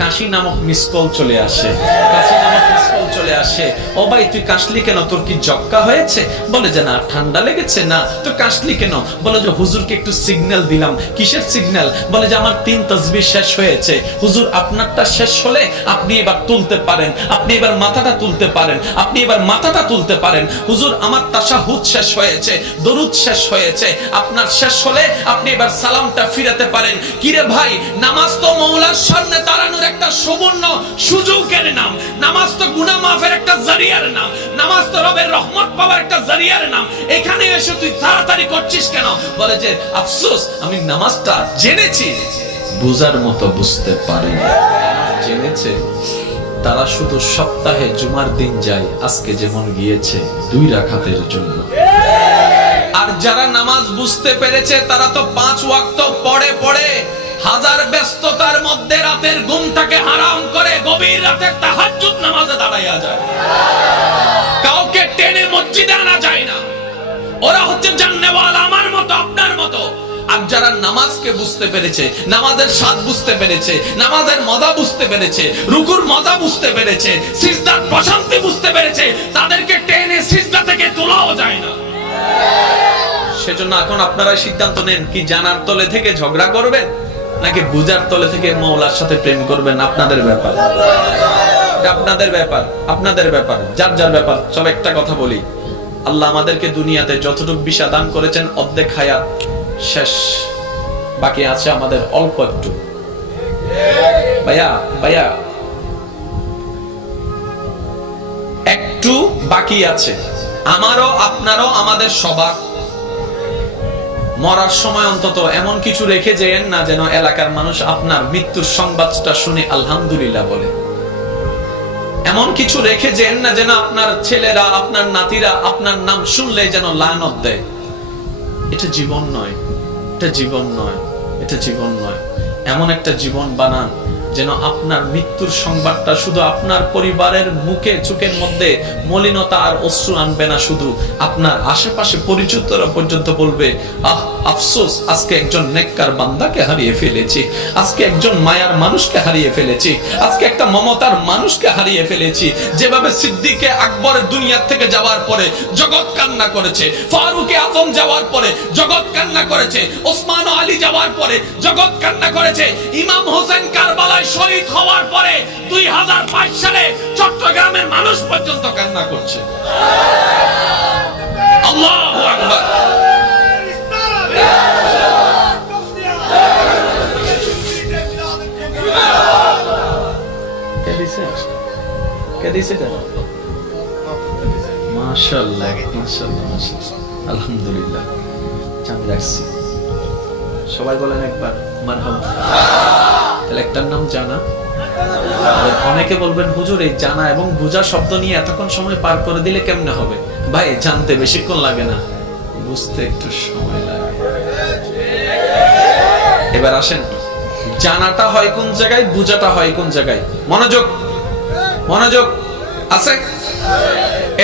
কাশি নামক miss call চলে আসে, কাশি নামক মিস কল চলে আসে। ও ভাই তুই কাশলি কেন, তোর কি জক্কা হয়েছে? বলে যে না ঠান্ডা লেগেছে। না তো কাশলি কেন? বলে যে হুজুরকে একটু সিগন্যাল দিলাম। কিসের সিগন্যাল? বলে যে আমার 3 তাসবিহ শেষ হয়েছে। হুজুর আপনারটা শেষ হলে আপনি এবার তুলতে পারেন, আপনি এবার মাথাটা তুলতে পারেন, আপনি এবার মাথাটা তুলতে পারেন। হুজুর আমার তাশাহুদ শেষ হয়েছে, দরুদ শেষ হয়েছে, আপনার শেষ হলে আপনি এবার সালামটা ফিরাতে পারেন। কিরে ভাই, নামাজ তো মওলার সামনে দাঁড়ানোর একটা সুবর্ণ সুযোগের নাম, নামাজ তো গুনাহ মাফের একটা জারিয়ার নাম, নামাজ তো রবের রহমত পাওয়ার একটা জারিয়ার নাম। এখানে এসে তুই তাড়াতাড়ি করছিস কেন? বলে যে আফসোস আমি নামাজটা জেনেছি, বুঝার মতো বুঝতে পারিনি। জেনেছে তারা শুধু সপ্তাহে জুমার দিন যায়, আজকে যেমন গিয়েছে 2 রাকাতের জন্য। আর যারা নামাজ বুঝতে পেরেছে তারা তো 5 ওয়াক্ত পড়ে পড়ে হাজার ব্যস্ততার মধ্যে রাতের ঘুমটাকে হারাম করে গভীর রাতে তাহাজ্জুদ নামাজে দাঁড়াইয়া যায়। কাউকে টেনে মসজিদে আনা যায় না। ওরা হচ্ছে জান্নেওয়ালা, আমার মতো আপনার মতো। আর যারা নামাজকে বুঝতে পেরেছে, নামাজের স্বাদ বুঝতে পেরেছে, নামাজের মজা বুঝতে পেরেছে, রুকুর মজা বুঝতে পেরেছে, সিজদার প্রশান্তি বুঝতে পেরেছে, তাদেরকে টেনে সিজদা থেকে তোলাও যায় না। সেজন্য এখন আপনারা সিদ্ধান্ত নেন, কি জানার তলে থেকে ঝগড়া করবেন নাকি বুঝার তলে থেকে মওলার সাথে প্রেম করবেন? আপনাদের ব্যাপার, আপনাদের ব্যাপার, আপনাদের ব্যাপার, যার যার ব্যাপার। সব একটা কথা বলি, আল্লাহ আমাদেরকে দুনিয়াতে যতটুকু বিশা দান করেছেন অর্ধেক হায়াত শেষ, বাকি আছে আমাদের অল্প একটু। ভাইয়া ভাইয়া একটু বাকি আছে, আমারও আপনারও, আমাদের সবার। মরার সময় অন্তত এমন কিছু রেখে যেন না যেন এলাকার মানুষ আপনার মৃত্যুর সংবাদটা শুনে আলহামদুলিল্লাহ বলে। এমন কিছু রেখে যেন না যেন আপনার ছেলেরা, আপনার নাতিরা আপনার নাম শুনলে যেন লানত দেয়। এটা জীবন নয়, এটা জীবন নয়, এটা জীবন নয়। এমন একটা জীবন বানান যেন আপনার মৃত্যুর সংবাদটা শুধু আপনার পরিবারের মুখে চোখের মধ্যে মলিনতা আর অশ্রু আনবে না, শুধু আপনার আশেপাশে পরিচিতরা পর্যন্ত বলবে আহ আফসোস, আজকে একজন নেককার বান্দাকে হারিয়ে ফেলেছি, আজকে একজন মায়ার মানুষকে হারিয়ে ফেলেছি, আজকে একটা মমতার মানুষকে হারিয়ে ফেলেছি। যেভাবে সিদ্দিকে আকবরের দুনিয়া থেকে যাওয়ার পরে জগৎ কান্না করেছে, ফারুকে আজম যাওয়ার পরে জগৎ কান্না করেছে, ওসমান আলী যাওয়ার পরে জগৎ কান্না করেছে, ইমাম হোসেন কারবালায় শহীদ হওয়ার পরে 2005 সালে চট্টগ্রামের মানুষ পর্যন্ত কান্না করছে। আল্লাহু আকবার। মাশাআল্লাহ মাশাআল্লাহ মাশাআল্লাহ, আলহামদুলিল্লাহ। আমি রাখছি, সবাই বলেন একবার মারহাবা। তাহলে একটার নাম জানা। অনেকে বলবেন হুজুর এই জানা এবং বুঝা শব্দ নিয়ে এতক্ষণ সময় পার করে দিলে কেমনে হবে? ভাই জানতে বেশিক্ষণ লাগে না, বুঝতে একটু সময় লাগে। এবার আসেন, জানাটা হয় কোন জায়গায়, বুঝাটা হয় কোন জায়গায়? মনোযোগ, মনোযোগ আছে।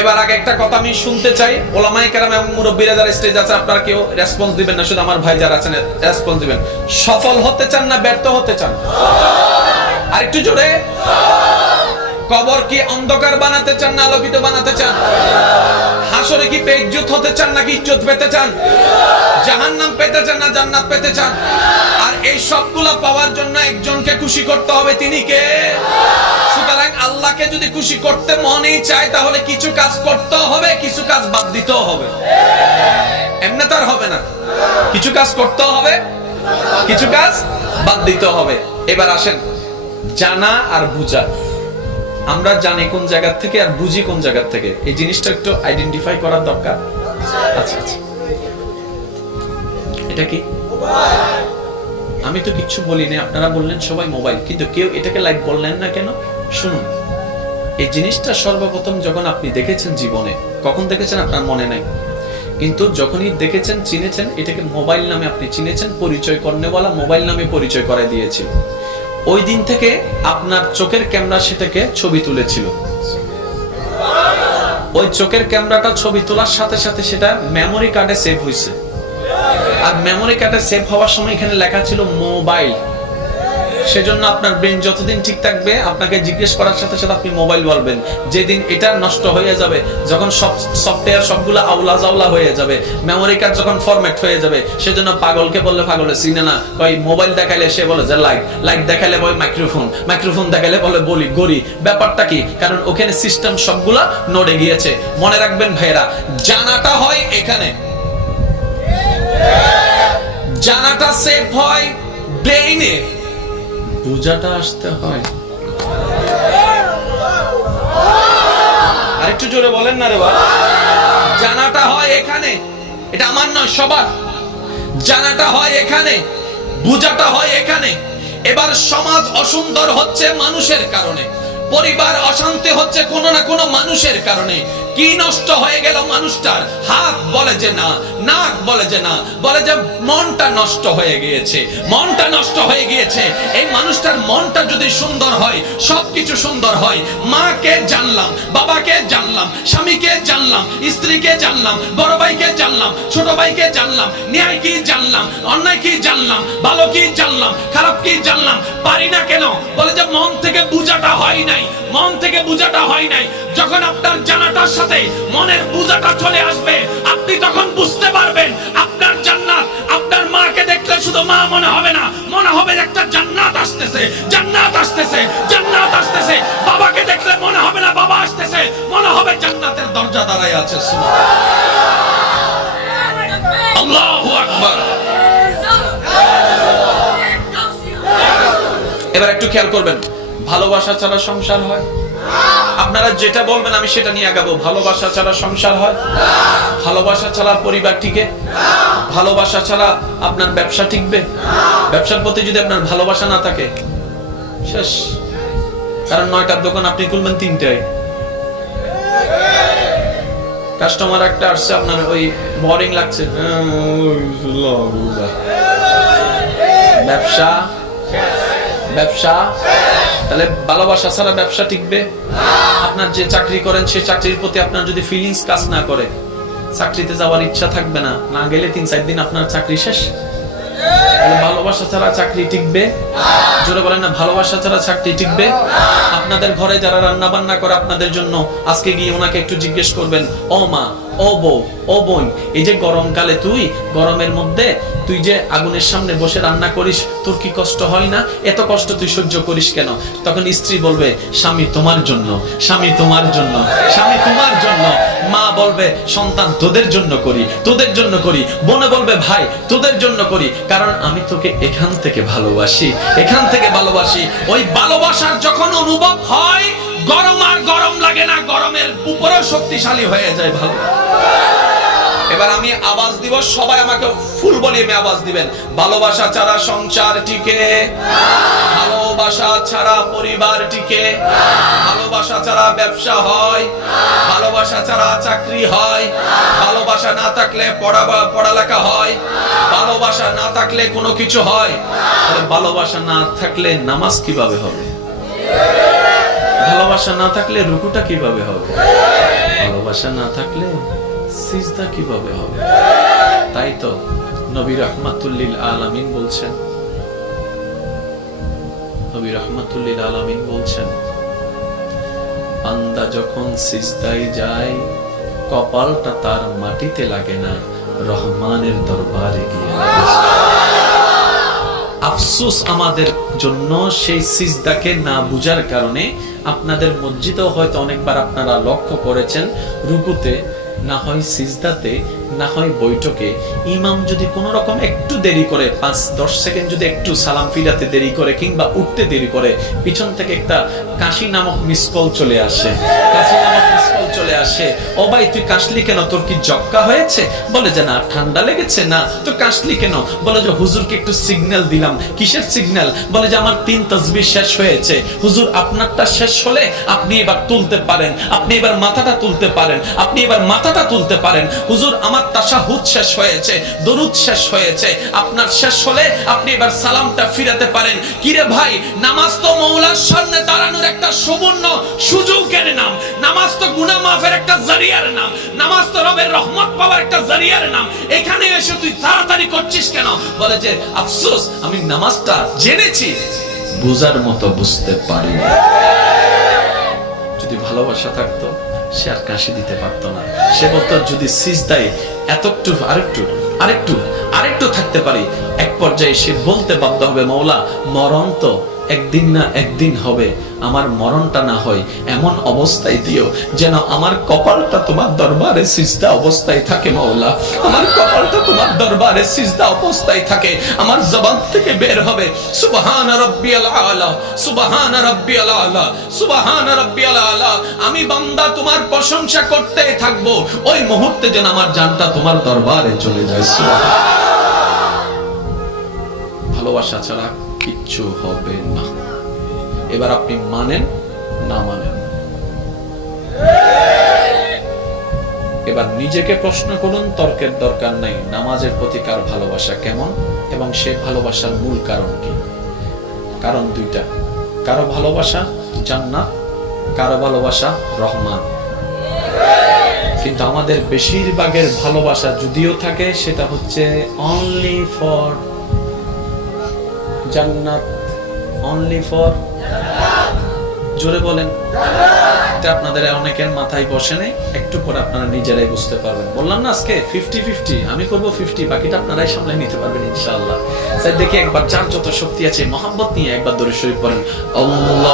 এবার আগে একটা কথা আমি শুনতে চাই, ওলামায়ে কেরাম এবং মুরব্বিরা যারা স্টেজ আছে আপনারা কেউ রেসপন্স দিবেন না, শুধু আমার ভাই যারা আছেন রেসপন্স দিবেন। সফল হতে চান না ব্যর্থ হতে চান? আর একটু জোরে। কবর কি অন্ধকার বানাতে চান না আলোকিত বানাতে চান? হাসরে কি বেইজ্জত হতে চান নাকি ইজ্জত পেতে চান? জাহান্নাম পেতে চান না জান্নাত পেতে চান? আর এই সবগুলা পাওয়ার জন্য একজনকে খুশি করতে হবে, তিনি কে? সুতরাং আল্লাহকে যদি খুশি করতে মনেই চায় তাহলে কিছু কাজ করতে হবে, কিছু কাজ বাদ দিতেও হবে। এমনি তার হবে না, কিছু কাজ করতে হবে, কিছু কাজ বাদ দিতে হবে। এবার আসেন, জানা আর বুঝা। আমরা জানি কোন জায়গা থেকে আর বুঝি কোন জায়গা থেকে, এই জিনিসটা একটু আইডেন্টিফাই করার দরকার। আচ্ছা আচ্ছা, এটা কি? আমি তো কিচ্ছু বলিনি, আপনারা বললেন সবাই মোবাইল, কিন্তু কেউ এটাকে লাইক বললেন না কেন? শুনুন, এই জিনিসটা সর্বপ্রথম যখন আপনি দেখেছেন জীবনে, কখন দেখেছেন আপনার মনে নাই, কিন্তু যখনই দেখেছেন, চিনেছেন, এটাকে মোবাইল নামে আপনি চিনেছেন, পরিচয় করনেওয়ালা মোবাইল নামে পরিচয় করায় দিয়েছিল। ওই দিন থেকে আপনার চোখের ক্যামেরা সেটাকে ছবি তুলেছিল। ওই চোখের ক্যামেরাটা ছবি তোলার সাথে সাথে সেটা মেমোরি কার্ডে সেভ হয়েছে। আর মেমোরি কার্ডে সেভ হওয়ার সময় এখানে লেখা ছিল মোবাইল। সেজন্য আপনার ব্রেন যতদিন ঠিক থাকবে, আপনাকে জিজ্ঞেস করার সাথে সাথে আপনি মোবাইল বলবেন। যেদিন এটা নষ্ট হয়ে যাবে, যখন সব সফটওয়্যার সবগুলো আউলা জাউলা হয়ে যাবে, মেমোরি কার্ড যখন ফরম্যাট হয়ে যাবে, সেজন্য পাগলকে বললে পাগলে চিনে না, কয় মোবাইল দেখাইলে সে বলে যে লাইট, লাইট দেখাইলে বলে মাইক্রোফোন, মাইক্রোফোন দেখাইলে বলে বলি গড়ি। ব্যাপারটা কি? কারণ ওখানে সিস্টেম সবগুলা নড়ে গিয়েছে। মনে রাখবেন ভাইরা, জানাটা হয় এখানে, জানাটা সেভ হয় ব্রেইনে, বুঝাটা আসতে হয়। আরেকটু জোরে বলেন না রে বাবা। জানাটা হয় এখানে, এটা আমার নয়, সবার। জানাটা হয় এখানে, বুঝাটা হয় এখানে। এবার সমাজ অসুন্দর হচ্ছে মানুষের কারণে, পরিবার অশান্তি হচ্ছে কোনো না কোনো মানুষের কারণে। কি নষ্ট হয়ে গেল মানুষটার? হাত বলে যে না, নাক বলে যে না, বলে যে মনটা নষ্ট হয়ে গিয়েছে, মনটা নষ্ট হয়ে গিয়েছে। এই মানুষটার মনটা যদি সুন্দর হয়, সবকিছু সুন্দর হয়। মাকে জানলাম, বাবাকে জানলাম, স্বামীকে জানলাম, স্ত্রীকে জানলাম, বড় ভাইকে জানলাম, ছোট ভাইকে জানলাম, ন্যায় কি জানলাম, অন্যায় কি জানলাম, ভালো কি জানলাম, খারাপ কি জানলাম। পারি না কেন? বলে যে মন থেকে বুঝাটা হয় নাই, মন থেকে বুঝাটা হয় নাই। যখন আপনার জানাটার সাথে মনের বুঝাটা চলে আসবে, আপনি তখন বুঝতে পারবেন আপনার জান্নাত। আপনার মাকে দেখলে শুধু মা মনে হবে না, মনে হবে একটা জান্নাত আসতেছে, জান্নাত আসতেছে, জান্নাত আসতেছে। বাবাকে দেখলে মনে হবে না বাবা আসতেছে, মনে হবে জান্নাতের দরজা দাঁড়ায় আছে। আল্লাহু আকবার। এবার একটু খেয়াল করবেন, ভালোবাসা ছাড়া সংসার হয়? আপনারা যেটা বলবেন আমি সেটা নিয়ে আগাবো। ভালোবাসা ছাড়া সংসার হয়? ভালোবাসা ছাড়া পরিবার টিকে? ভালোবাসা ছাড়া আপনার ব্যবসা টিকবে? ব্যবসার প্রতি যদি আপনার ভালোবাসা না থাকে, শেষ। কারণ 9টার দোকান আপনি খুলবেন 3টায়, কাস্টমার একটা আসছে, আপনার ওই বোরিং লাগছে, ব্যবসা ব্যবসা। তাহলে ভালোবাসা ছাড়া ব্যবসা টিকবে? আপনার যে চাকরি করেন সেই চাকরির প্রতি আপনার যদি ফিলিংস কাজ না করে, চাকরিতে যাওয়ার ইচ্ছা থাকবে না, না গেলে 3-4 দিন আপনার চাকরি শেষ। তাহলে ভালোবাসা ছাড়া চাকরি টিকবে? জোরে বলেন না, ভালোবাসা ছাড়া চাকরি টিকবে? আপনাদের ঘরে যারা রান্না বান্না করে আপনাদের জন্য, আজকে গিয়ে ওনাকে একটু জিজ্ঞেস করবেন, ও মা, ও বউ, ও বোন, এই যে গরমকালে তুই গরমের মধ্যে তুই যে আগুনের সামনে বসে রান্না করিস, তোর কি কষ্ট হয় না? এত কষ্ট তুই সহ্য করিস কেন? তখন স্ত্রী বলবে, স্বামী তোমার জন্য, স্বামী তোমার জন্য, স্বামী তোমার জন্য। মা বলবে, সন্তান তোদের জন্য করি, তোদের জন্য করি। বোনে বলবে, ভাই তোদের জন্য করি, কারণ আমি তোকে এখান থেকে ভালোবাসি, এখান থেকে ভালোবাসি। ওই ভালোবাসার যখন অনুভব হয়, গরম আর গরম লাগে না, গরমের উপরেও শক্তিশালী হয়ে যায় ভালো। এবার আমি আওয়াজ দিব, সবাই আমাকে ফুল ভলিউমে আওয়াজ দিবেন। ভালোবাসা ছাড়া সংসার টিকে, ভালোবাসা ছাড়া পরিবার টিকে, ভালোবাসা ছাড়া ব্যবসা হয়, ভালোবাসা ছাড়া চাকরি হয়, ভালোবাসা না থাকলে পড়ালেখা হয়, ভালোবাসা না থাকলে কোনো কিছু হয়। ভালোবাসা না থাকলে নামাজ কিভাবে হবে? ভালোবাসা না থাকলে রুকুটা কিভাবে হবে? ভালোবাসা না থাকলে সিজদা কিভাবে হবে? তাই তো নবী রাহমাতুল লিল আলামিন বলছেন, নবী রাহমাতুল লিল আলামিন বলছেন, বান্দা যখন সিজদায় যায়, কপালটা তার মাটিতে লাগে না, রহমানের দরবারে গিয়ে আফসোস আমাদের জন্য সেই সিজদাকে না বুঝার কারণে। আপনাদের মসজিদেও হয়তো অনেকবার আপনারা লক্ষ্য করেছেন, রুকুতে না হয় সিজদাতে না হয় বৈঠকে ইমাম যদি কোনো রকম একটু দেরি করে, 5-10 সেকেন্ড যদি একটু সালাম ফিরাতে দেরি করে কিংবা উঠতে দেরি করে, পিছন থেকে একটা কাশি নামক মিস কল চলে আসে, কাশি নামক মিস কল চলে আসে। ও ভাই তুই কাশলি কেন, তোর কি জক্কা হয়েছে? বলে যে না, ঠান্ডা লেগেছে। না তো কাশলি কেন? বলে যে হুজুরকে একটু সিগন্যাল দিলাম। কিসের সিগন্যাল? বলে যে আমার 3 তাসবিহ শেষ হয়েছে। হুজুর আপনারটা শেষ হলে আপনি এবার তুলতে পারেন, আপনি এবার মাথাটা তুলতে পারেন, আপনি এবার মাথাটা তুলতে পারেন। হুজুর আমার তাশাহুদ শেষ হয়েছে, দরুদ শেষ হয়েছে, আপনার শেষ হলে আপনি এবার সালামটা ফিরাতে পারেন। কিরে ভাই, নামাজ তো মওলার সামনে দাঁড়ানোর একটা সুবর্ণ সুযোগের নাম, নামাজ তো গুনাহ মাফের একটা জারিয়ার নাম, নামাজ তো রবের রহমত পাওয়ার একটা জারিয়ার নাম। এখানে এসে তুই তাড়াতাড়ি করছিস কেন? বলে যে আফসোস, আমি নামাজটা জেনেছি, বোঝার মতো বুঝতে পারি না। যদি ভালোবাসা থাকতো সে আর কাশি দিতে পারতো না। সে বলতো যদি সিজদায় এতটুকু আরেকটু থাকতে পারি। এক পর্যায়ে সে বলতে বাধ্য হবে, মওলা মরণ তো একদিন না একদিন হবে, আমার মরণটা না হয় এমন অবস্থায় দিও যেন আমার কপালটা তোমার দরবারে সিজদা অবস্থায় থাকে। মওলা আমার কপালটা তোমার দরবারে সিজদা অবস্থায় থাকে। আমার জবান থেকে বের হবে সুবহান রাব্বিয়াল আলা, সুবহান রাব্বিয়াল আলা, সুবহান রাব্বিয়াল আলা। আমি বান্দা তোমার প্রশংসা করতেই থাকবো, ওই মুহূর্তে যেন আমার জানটা তোমার দরবারে চলে যায়। সুবহান। ভালোবাসা ছাড়া কিচ্ছু হবে না। এবার আপনি মানেন না মানেন, এবার নিজেকে প্রশ্ন করুন। তর্কের দরকার নাই। নামাজের প্রতি কার ভালোবাসা কেমন এবং সে ভালোবাসার মূল কারণ কি? কারণ দুইটা, কারো ভালোবাসা জান্নাত, কারো ভালোবাসা রহমান। কিন্তু আমাদের বেশিরভাগের ভালোবাসা যদিও থাকে সেটা হচ্ছে অনলি ফর জান্নাত, অনলি ফর, জোরে বলেন। এটা আপনাদের অনেকের মাথায় বসে নেই, একটু পরে আপনারা নিজেরাই বুঝতে পারবেন। বললাম না আজকে 50-50, আমি করব 50, বাকিটা আপনারাই সামলে নিতে পারবেন ইনশাআল্লাহ। স্যার দেখি একবার যার যত শক্তি আছে মহব্বত নিয়ে একবার দরুদ শরীফ পড়েন। আল্লাহ